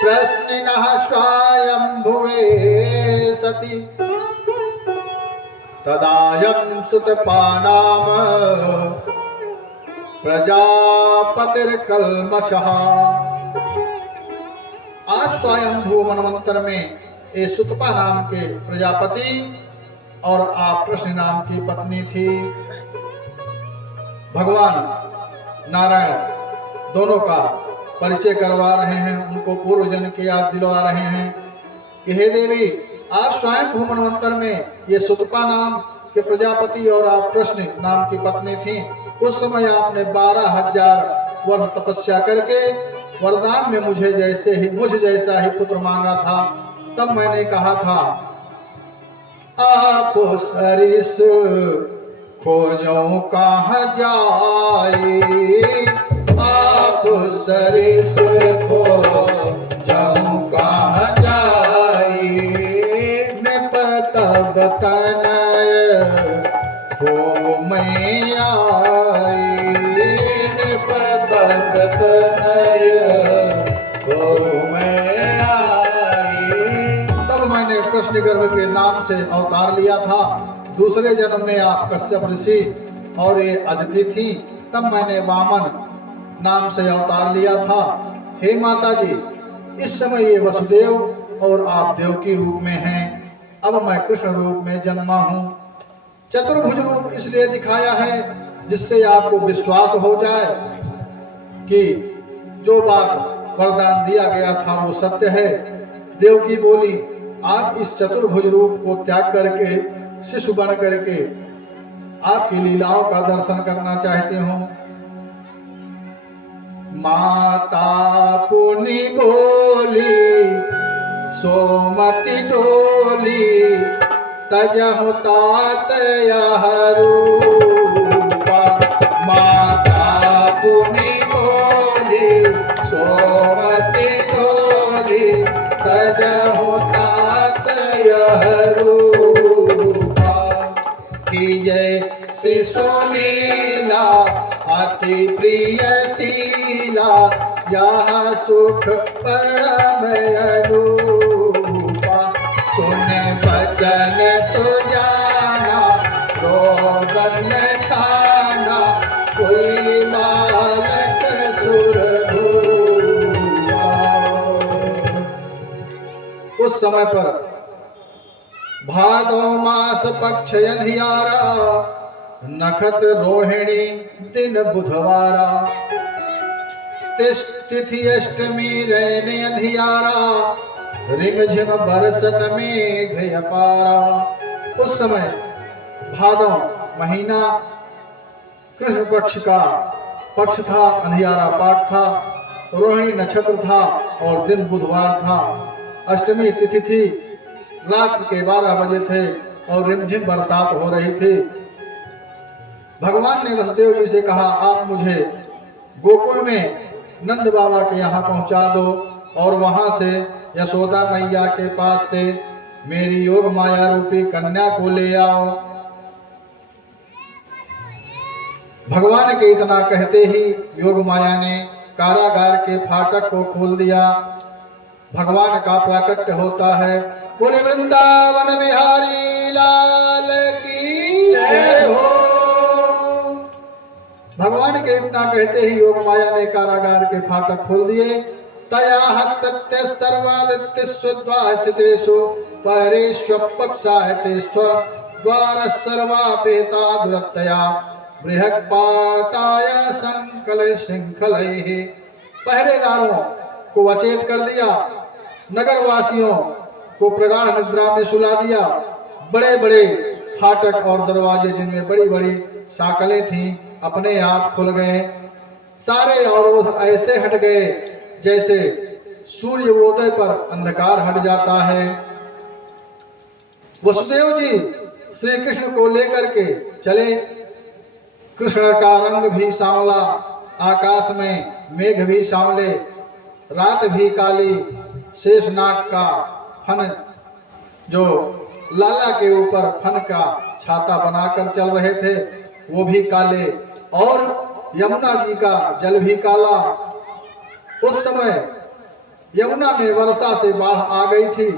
प्रश्निनः स्वायंभुवे सति तदायं सुतपानाम प्रजापतिर्कल्मषः। आज स्वयंभू मनवंतर में ये सुतपा नाम के प्रजापति और आप प्रश्न नाम की पत्नी थी। भगवान नारायण दोनों का परिचय करवा रहे हैं, उनको पूर्व जन्म की याद दिलवा रहे हैं कि हे देवी, आप स्वयं भूमनवंतर में ये सुतपा नाम के प्रजापति और आप प्रश्न नाम की पत्नी थी। उस समय आपने 12,000 वर्ष तपस्या करके वरदान में मुझ जैसा ही पुत्र मांगा था। तब मैंने कहा था, आप सरिस खोजो कहाँ जाए, आप सरिस खोजो कहाँ जाए, निपत बतनय हो मैं आई, निपत बतनय हो मैं आई। तब मैंने कृष्ण गर्भ के नाम से अवतार लिया था। दूसरे जन्म में आप कश्यप ऋषि और ये अदिति थी। तब मैंने वामन नाम से अवतार लिया था। हे माता जी, इस समय ये वसुदेव और आप देवकी रूप में हैं। अब मैं कृष्ण रूप में जन्मा हूँ। चतुर्भुज रूप इसलिए दिखाया है जिससे आपको विश्वास हो जाए कि जो बात वरदान दिया गया था वो सत्य है। देवकी बोली, आप इस चतुर्भुज रूप को त्याग करके शिशु बन करके आपकी लीलाओं का दर्शन करना चाहती हूँ। माता पुनि बोली, सोमति डोली, तजहु तात यह रूपा। माता पुनि बोली, सोमति डोली, तजहु तात यह रूपा। की जय शिशु लीला अति प्रिय शीला, यह सुख परम अनुपा। सुने बचन सुजाना, रोदन ठाना, उस समय पर भादो मास पक्ष अंधियारा, नखत रोहिणी दिन बुधवारा, तिथि अष्टमी रहने अंधियारा, रिमझिम बरसत मेघ अपारा। उस समय भादो महीना कृष्ण पक्ष का पक्ष था, अंधियारा पाठ था, रोहिणी नक्षत्र था और दिन बुधवार था। अष्टमी तिथि थी, रात के 12 बजे थे और रिमझिम बरसात हो रही थी। भगवान ने वसुदेव जी से कहा, आप मुझे गोकुल में नंद बाबा के यहाँ पहुंचा दो और वहां से यशोदा मैया के पास से मेरी योग माया रूपी कन्या को ले आओ। भगवान के इतना कहते ही योग माया ने कारागार के फाटक को खोल दिया। भगवान का प्राकट्य होता है। बोले वृंदावन बिहारी लाल की जय हो। भगवान के इतना कहते ही योग माया ने कारागार के फाटक खोल दिए। तया हत्ते सर्वादित्यस्व द्वास्थितेषु परेष्वपक्षायतेस्व द्वारस्तर्वापेता दुरत्तया बृहत्पाटाय संकल श्रृंखलैः। पहरेदारों को अचेत कर दिया, नगर वासियों को प्रगाढ़ निद्रा में सुला दिया। बड़े बड़े फाटक और दरवाजे जिनमें बड़ी बड़ी साकलें थीं अपने आप खुल गए। सारे अवरोध ऐसे हट गए जैसे सूर्योदय पर अंधकार हट जाता है। वसुदेव जी श्री कृष्ण को लेकर के चले। कृष्ण का रंग भी सांवला, आकाश में मेघ भी सांवले, रात भी काली, शेषनाग का फन जो लाला के ऊपर फन का छाता बनाकर चल रहे थे वो भी काले, और यमुना जी का जल भी काला। उस समय यमुना में वर्षा से बाढ़ आ गई थी,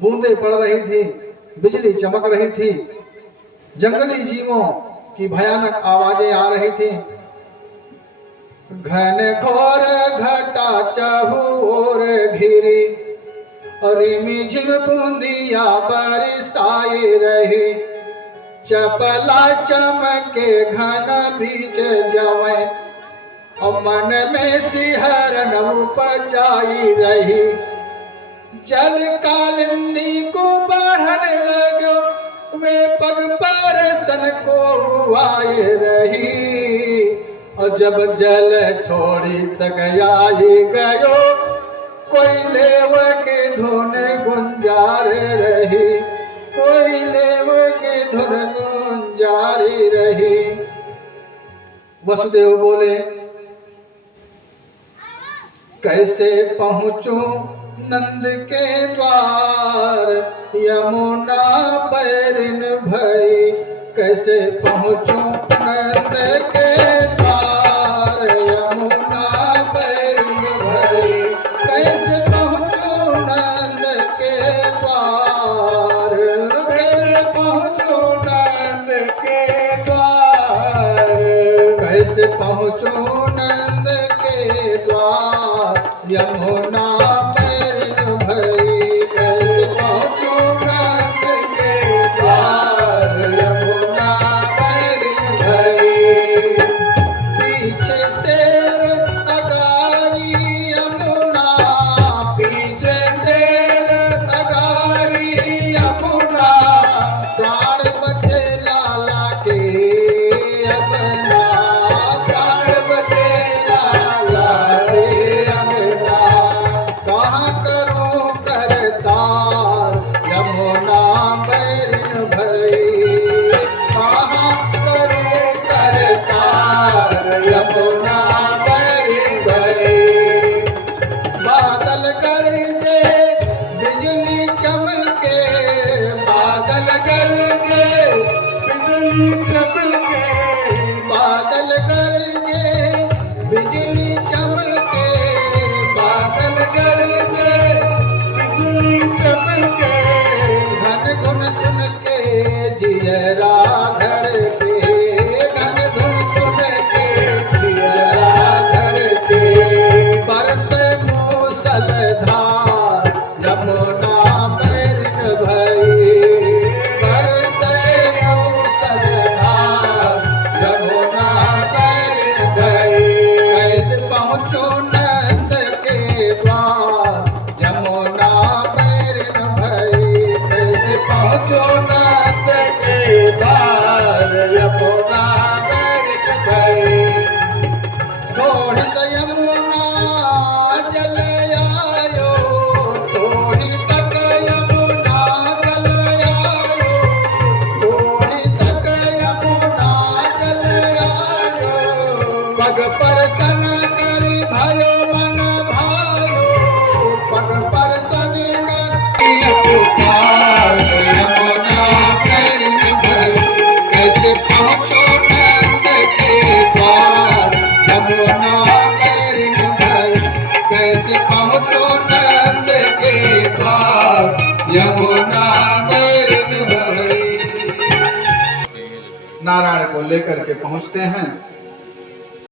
बूंदें पड़ रही थी, बिजली चमक रही थी, जंगली जीवों की भयानक आवाजें आ रही थी। घन घोर घटा चहुओर घिरी, रिमझिम बूंदिया बरसाए रही, चपला चमके घन बीच जवे, और मन में सिहरन उपजाई रही। जल कालिंदी को बढ़न लगो, वे पग पर सन को आए रही, और जब जल थोड़ी तक आई गयो, कोई लेव के धुन गुंजार रही, कोई लेव के धुन गुंजारी रही। वसुदेव बोले, कैसे पहुंचूं नंद के द्वार, यमुना बैरिन भई, कैसे पहुंचूं नंद के द्वार, यमुना बैरिन भई, कैसे पहुंचूं नंद के द्वार, कैसे पहुंचूं नंद के द्वार, कैसे पहुंचूं नंद के द्वार, यमुना बैरिन भई, कैसे पहुंचूं नंद के द्वार, यमुना बैरिन भई। पीछे शेर अगारी यमुना, पीछे शेर अगारी यमुना, प्राण बचे लाला के अपना, प्राण बचे लाला के अपना। यमुना बैरिक भरी। थोड़ी त यमुना जल आयो, थोड़ी तक यमुना जल आयो, थोड़ी तक यमुना जल आयो। पग पर सन करी भयो मन भायो, पग पर सन करी पुकार। यमुना बैरिक भरी, कैसे पहुँचो नंद के द्वार। यमुना बैरिक भरी, कैसे पहुँचो नंद के द्वार। यमुना बैरिक भरी। नारायण को लेकर के पहुँचते हैं।